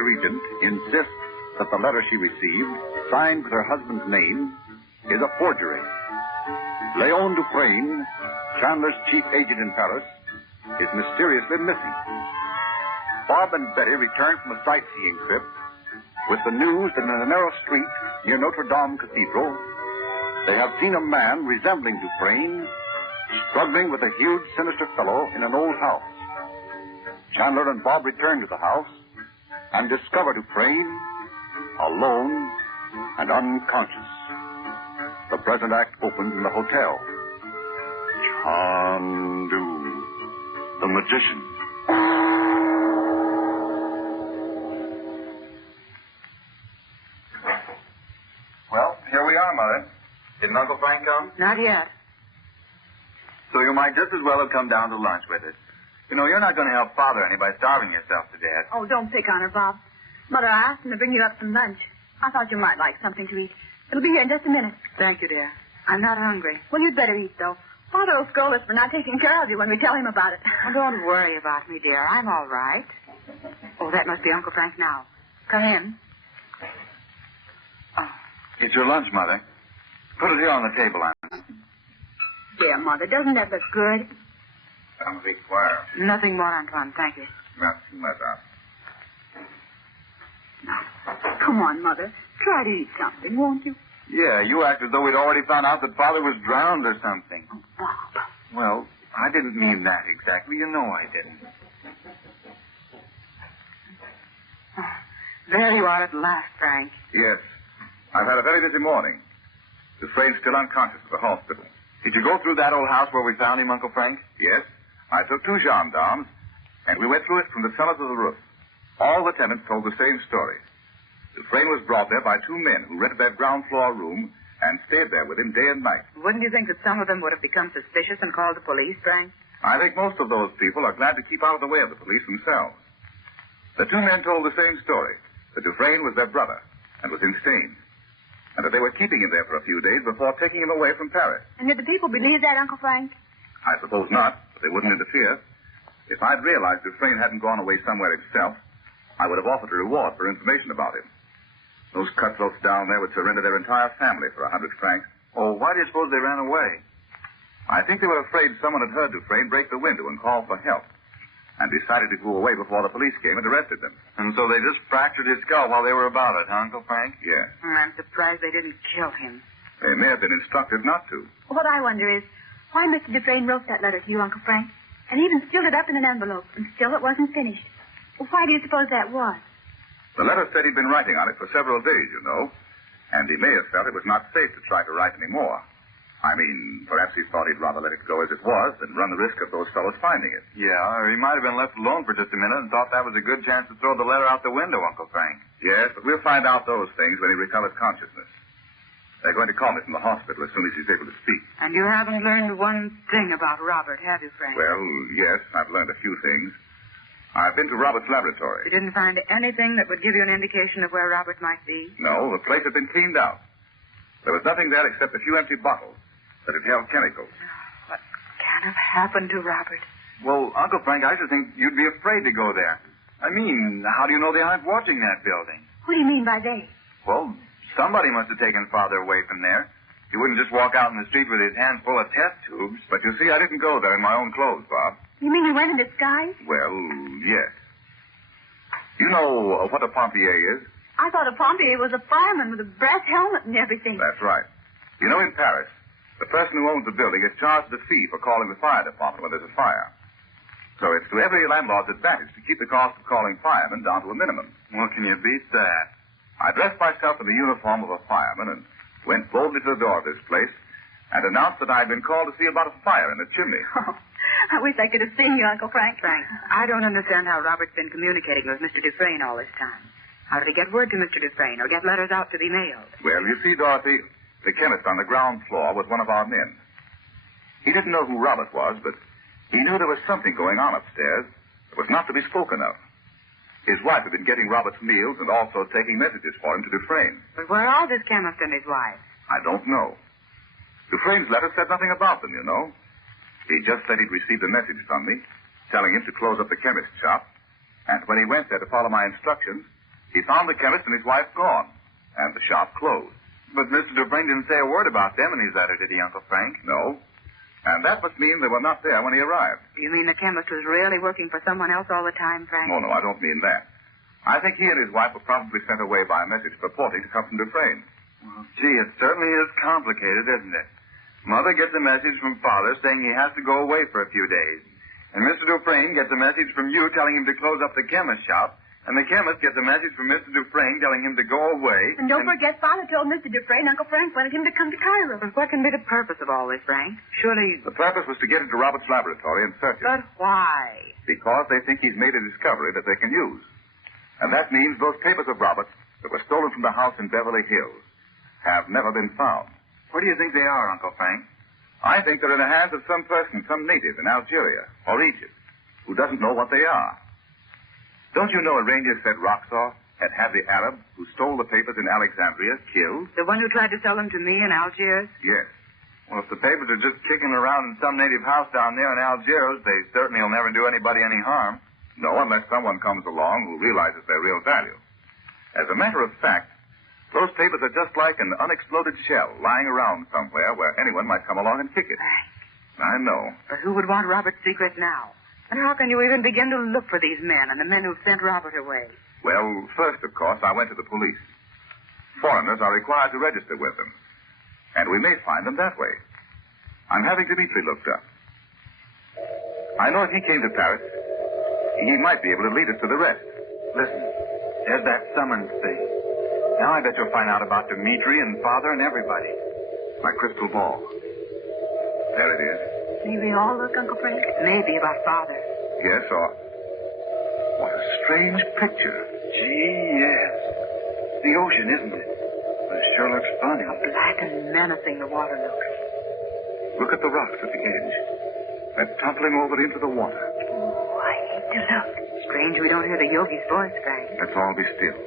deputy regent insists that the letter she received, signed with her husband's name, is a forgery. Léon Dufresne, Chandler's chief agent in Paris, is mysteriously missing. Bob and Betty return from a sightseeing trip with the news that in a narrow street near Notre Dame Cathedral, they have seen a man resembling Dufresne struggling with a huge, sinister fellow in an old house. Chandler and Bob return to the house and discover Dufresne alone and unconscious. The present act opens in the hotel. Chandu the Magician. Well, here we are, Mother. Didn't Uncle Frank come? Not yet. So you might just as well have come down to lunch with us. You know, you're not going to help Father any by starving yourself to death. Oh, don't pick on her, Bob. Mother, I asked him to bring you up some lunch. I thought you might like something to eat. It'll be here in just a minute. Thank you, dear. I'm not hungry. Well, you'd better eat, though. Father will scold us for not taking care of you when we tell him about it. Oh, don't worry about me, dear. I'm all right. Oh, that must be Uncle Frank now. Come in. Oh. It's your lunch, Mother. Put it here on the table, Anna. Dear Mother, doesn't that look good? I'm a big choir. Nothing more, Antoine. Thank you. Merci, Madame. Come on, Mother. Try to eat something, won't you? Yeah, you act as though we'd already found out that Father was drowned or something. Oh, Bob. Well, I didn't mean that exactly. You know I didn't. Oh, there you are at last, Frank. Yes. I've had a very busy morning. Dufresne's still unconscious at the hospital. Did you go through that old house where we found him, Uncle Frank? Yes. I took 2 gendarmes, and we went through it from the cellar to the roof. All the tenants told the same story. Dufresne was brought there by 2 men who rented that ground floor room and stayed there with him day and night. Wouldn't you think that some of them would have become suspicious and called the police, Frank? I think most of those people are glad to keep out of the way of the police themselves. The 2 men told the same story, that Dufresne was their brother and was insane, and that they were keeping him there for a few days before taking him away from Paris. And did the people believe that, Uncle Frank? I suppose not, but they wouldn't interfere. If I'd realized Dufresne hadn't gone away somewhere himself, I would have offered a reward for information about him. Those cutthroats down there would surrender their entire family for 100 francs. Oh, why do you suppose they ran away? I think they were afraid someone had heard Dufresne break the window and call for help, and decided to go away before the police came and arrested them. And so they just fractured his skull while they were about it, huh, Uncle Frank? Yes. I'm surprised they didn't kill him. They may have been instructed not to. What I wonder is, why Mr. Dufresne wrote that letter to you, Uncle Frank, and even sealed it up in an envelope, and still it wasn't finished. Well, why do you suppose that was? The letter said he'd been writing on it for several days, you know, and he may have felt it was not safe to try to write any more. I mean, perhaps he thought he'd rather let it go as it was than run the risk of those fellows finding it. Yeah, or he might have been left alone for just a minute and thought that was a good chance to throw the letter out the window, Uncle Frank. Yes, but we'll find out those things when he recovers consciousness. They're going to call me from the hospital as soon as he's able to speak. And you haven't learned one thing about Robert, have you, Frank? Well, yes, I've learned a few things. I've been to Robert's laboratory. You didn't find anything that would give you an indication of where Robert might be? No, the place had been cleaned out. There was nothing there except a few empty bottles that had held chemicals. What can have happened to Robert? Well, Uncle Frank, I should think you'd be afraid to go there. I mean, how do you know they aren't watching that building? What do you mean by they? Well, somebody must have taken Father away from there. He wouldn't just walk out in the street with his hands full of test tubes. But you see, I didn't go there in my own clothes, Bob. You mean he went in disguise? Well, yes. You know what a pompier is? I thought a pompier was a fireman with a brass helmet and everything. That's right. You know, in Paris, the person who owns the building is charged a fee for calling the fire department when there's a fire. So it's to every landlord's advantage to keep the cost of calling firemen down to a minimum. Well, can you beat that? I dressed myself in the uniform of a fireman and went boldly to the door of this place and announced that I'd been called to see about a fire in the chimney. I wish I could have seen you, Uncle Frank. Frank, I don't understand how Robert's been communicating with Mr. Dufresne all this time. How did he get word to Mr. Dufresne or get letters out to be mailed? Well, you see, Dorothy, the chemist on the ground floor was one of our men. He didn't know who Robert was, but he knew there was something going on upstairs that was not to be spoken of. His wife had been getting Robert's meals and also taking messages for him to Dufresne. But where are this chemist and his wife? I don't know. Dufresne's letter said nothing about them, you know. He just said he'd received a message from me, telling him to close up the chemist's shop, and when he went there to follow my instructions, He found the chemist and his wife gone, and the shop closed. But Mr. Dufresne didn't say a word about them in his letter, did he, Uncle Frank? No. And that must mean they were not there when he arrived. You mean the chemist was really working for someone else all the time, Frank? No, I don't mean that. I think he and his wife were probably sent away by a message purporting to come from Dufresne. Well, gee, it certainly is complicated, isn't it? Mother gets a message from Father saying he has to go away for a few days. And Mr. Dufresne gets a message from you telling him to close up the chemist shop. And the chemist gets a message from Mr. Dufresne telling him to go away. And don't forget, Father told Mr. Dufresne Uncle Frank wanted him to come to Cairo. But what can be the purpose of all this, Frank? Surely... The purpose was to get into Robert's laboratory and search it. But why? Because they think he's made a discovery that they can use. And that means those papers of Robert's that were stolen from the house in Beverly Hills have never been found. Where do you think they are, Uncle Frank? I think they're in the hands of some person, some native in Algeria or Egypt, who doesn't know what they are. Don't you know a ranger said Roxor had the Arab who stole the papers in Alexandria killed? The one who tried to sell them to me in Algiers? Yes. Well, if the papers are just kicking around in some native house down there in Algiers, they certainly will never do anybody any harm. No, unless someone comes along who realizes their real value. As a matter of fact, those papers are just like an unexploded shell lying around somewhere where anyone might come along and kick it. Right. I know. But who would want Robert's secret now? And how can you even begin to look for these men and the men who've sent Robert away? Well, first, of course, I went to the police. Foreigners are required to register with them. And we may find them that way. I'm having Dimitri looked up. I know if he came to Paris, he might be able to lead us to the rest. Listen, there's that summons thing. Now I bet you'll find out about Dimitri and Father and everybody. My crystal ball. There it is. May we all look, Uncle Frank? Maybe about Father. Yes, or... What a strange picture. Gee, yes. The ocean, isn't it? But it sure looks funny. How black and menacing the water looks. Look at the rocks at the edge. They're toppling over into the water. Oh, I need to look. Strange we don't hear the Yogi's voice, Frank. Let's all be still.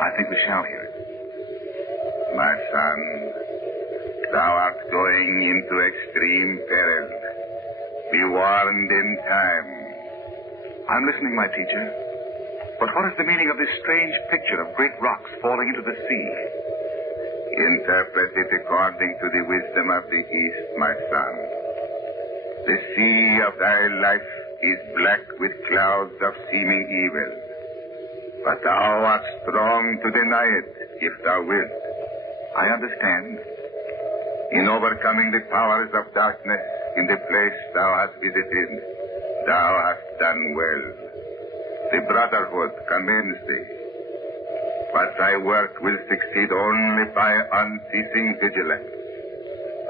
I think we shall hear it. My son, thou art going into extreme peril. Be warned in time. I'm listening, my teacher. But what is the meaning of this strange picture of great rocks falling into the sea? Interpret it according to the wisdom of the East, my son. The sea of thy life is black with clouds of seeming evil. But thou art strong to deny it, if thou wilt. I understand. In overcoming the powers of darkness in the place thou hast visited, thou hast done well. The brotherhood commends thee. But thy work will succeed only by unceasing vigilance.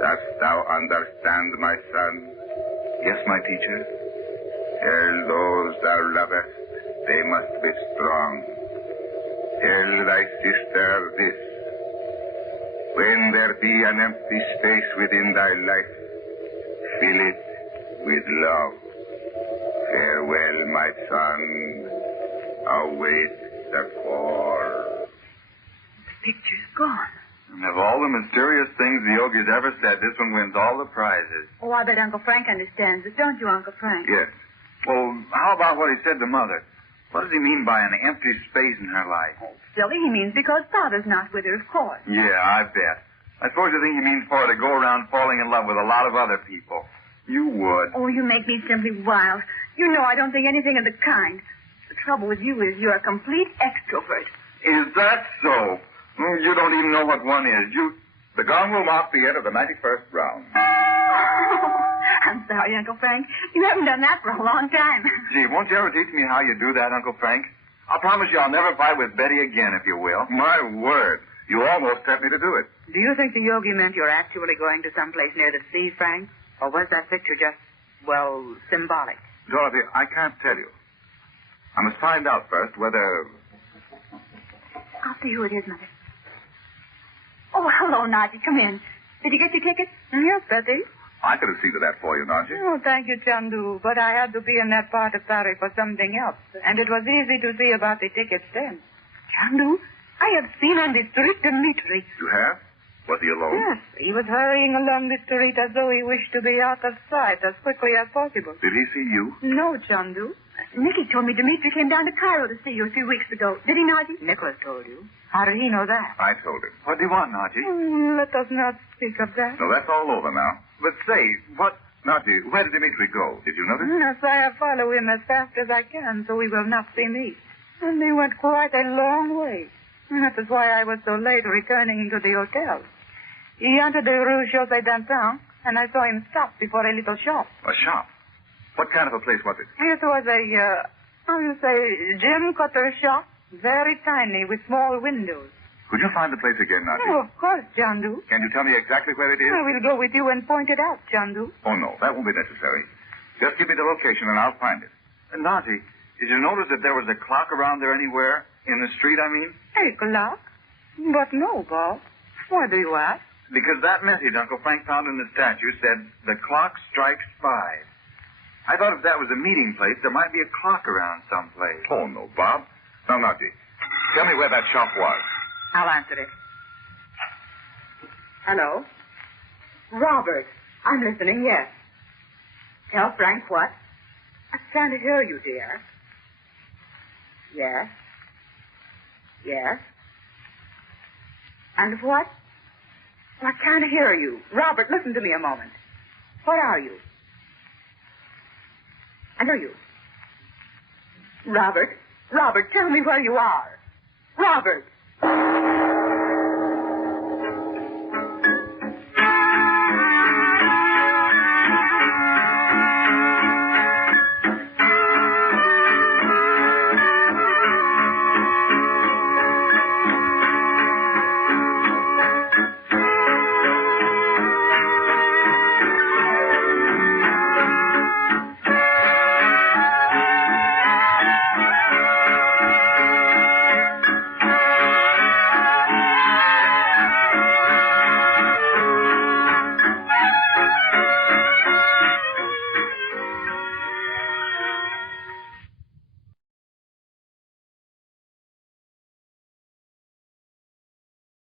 Dost thou understand, my son? Yes, my teacher. Tell those thou lovest they must be strong. Tell thy sister this. When there be an empty space within thy life, fill it with love. Farewell, my son. Await the call. The picture's gone. And of all the mysterious things the Yogi's ever said, this one wins all the prizes. Oh, I bet Uncle Frank understands it, don't you, Uncle Frank? Yes. Well, how about what he said to Mother? What does he mean by an empty space in her life? Oh, silly, he means because Father's not with her, of course. Yeah, I bet. I suppose you think he means for her to go around falling in love with a lot of other people. You would. Oh, you make me simply wild. You know I don't think anything of the kind. The trouble with you is you're a complete extrovert. Is that so? Oh, you don't even know what one is. The gong will mark the end of the 91st round. I'm sorry, Uncle Frank. You haven't done that for a long time. Gee, won't you ever teach me how you do that, Uncle Frank? I'll promise you I'll never fight with Betty again, if you will. My word. You almost sent me to do it. Do you think the Yogi meant you're actually going to someplace near the sea, Frank? Or was that picture just, well, symbolic? Dorothy, I can't tell you. I must find out first whether... I'll see who it is, Mother. Oh, hello, Naji. Come in. Did you get your ticket? Yes, Betty. I could have seen to that for you, Naji. Oh, thank you, Chandu. But I had to be in that part of Paris for something else. And it was easy to see about the tickets then. Chandu, I have seen on the street Dimitri. You have? Was he alone? Yes, he was hurrying along the street as though he wished to be out of sight as quickly as possible. Did he see you? No, Chandu. Nicky told me Dimitri came down to Cairo to see you a few weeks ago. Did he, Najee? Nicholas told you. How did he know that? I told him. What do you want, Najee? Let us not speak of that. No, that's all over now. But say, what... Najee, where did Dimitri go? Did you notice? Yes, I follow him as fast as I can, so we will not see me. And he went quite a long way. That is why I was so late returning to the hotel. He entered the Rue José d'Antin, and I saw him stop before a little shop. A shop? What kind of a place was it? It was a gem cutter shop, very tiny, with small windows. Could you find the place again, Najee? Oh, of course, Chandu. Can you tell me exactly where it is? I will go with you and point it out, Chandu. Oh, no, that won't be necessary. Just give me the location and I'll find it. Najee, did you notice that there was a clock around there anywhere? In the street, I mean? A clock? But no, Bob. Why do you ask? Because that message Uncle Frank found in the statue said, the clock strikes 5. I thought if that was a meeting place, there might be a clock around someplace. Oh, no, Bob. Now, Najee, tell me where that shop was. I'll answer it. Hello? Robert, I'm listening, yes. Tell Frank what? I can't hear you, dear. Yes. Yes. And what? I can't hear you. Robert, listen to me a moment. What are you? And are you? Robert, tell me where you are. Robert.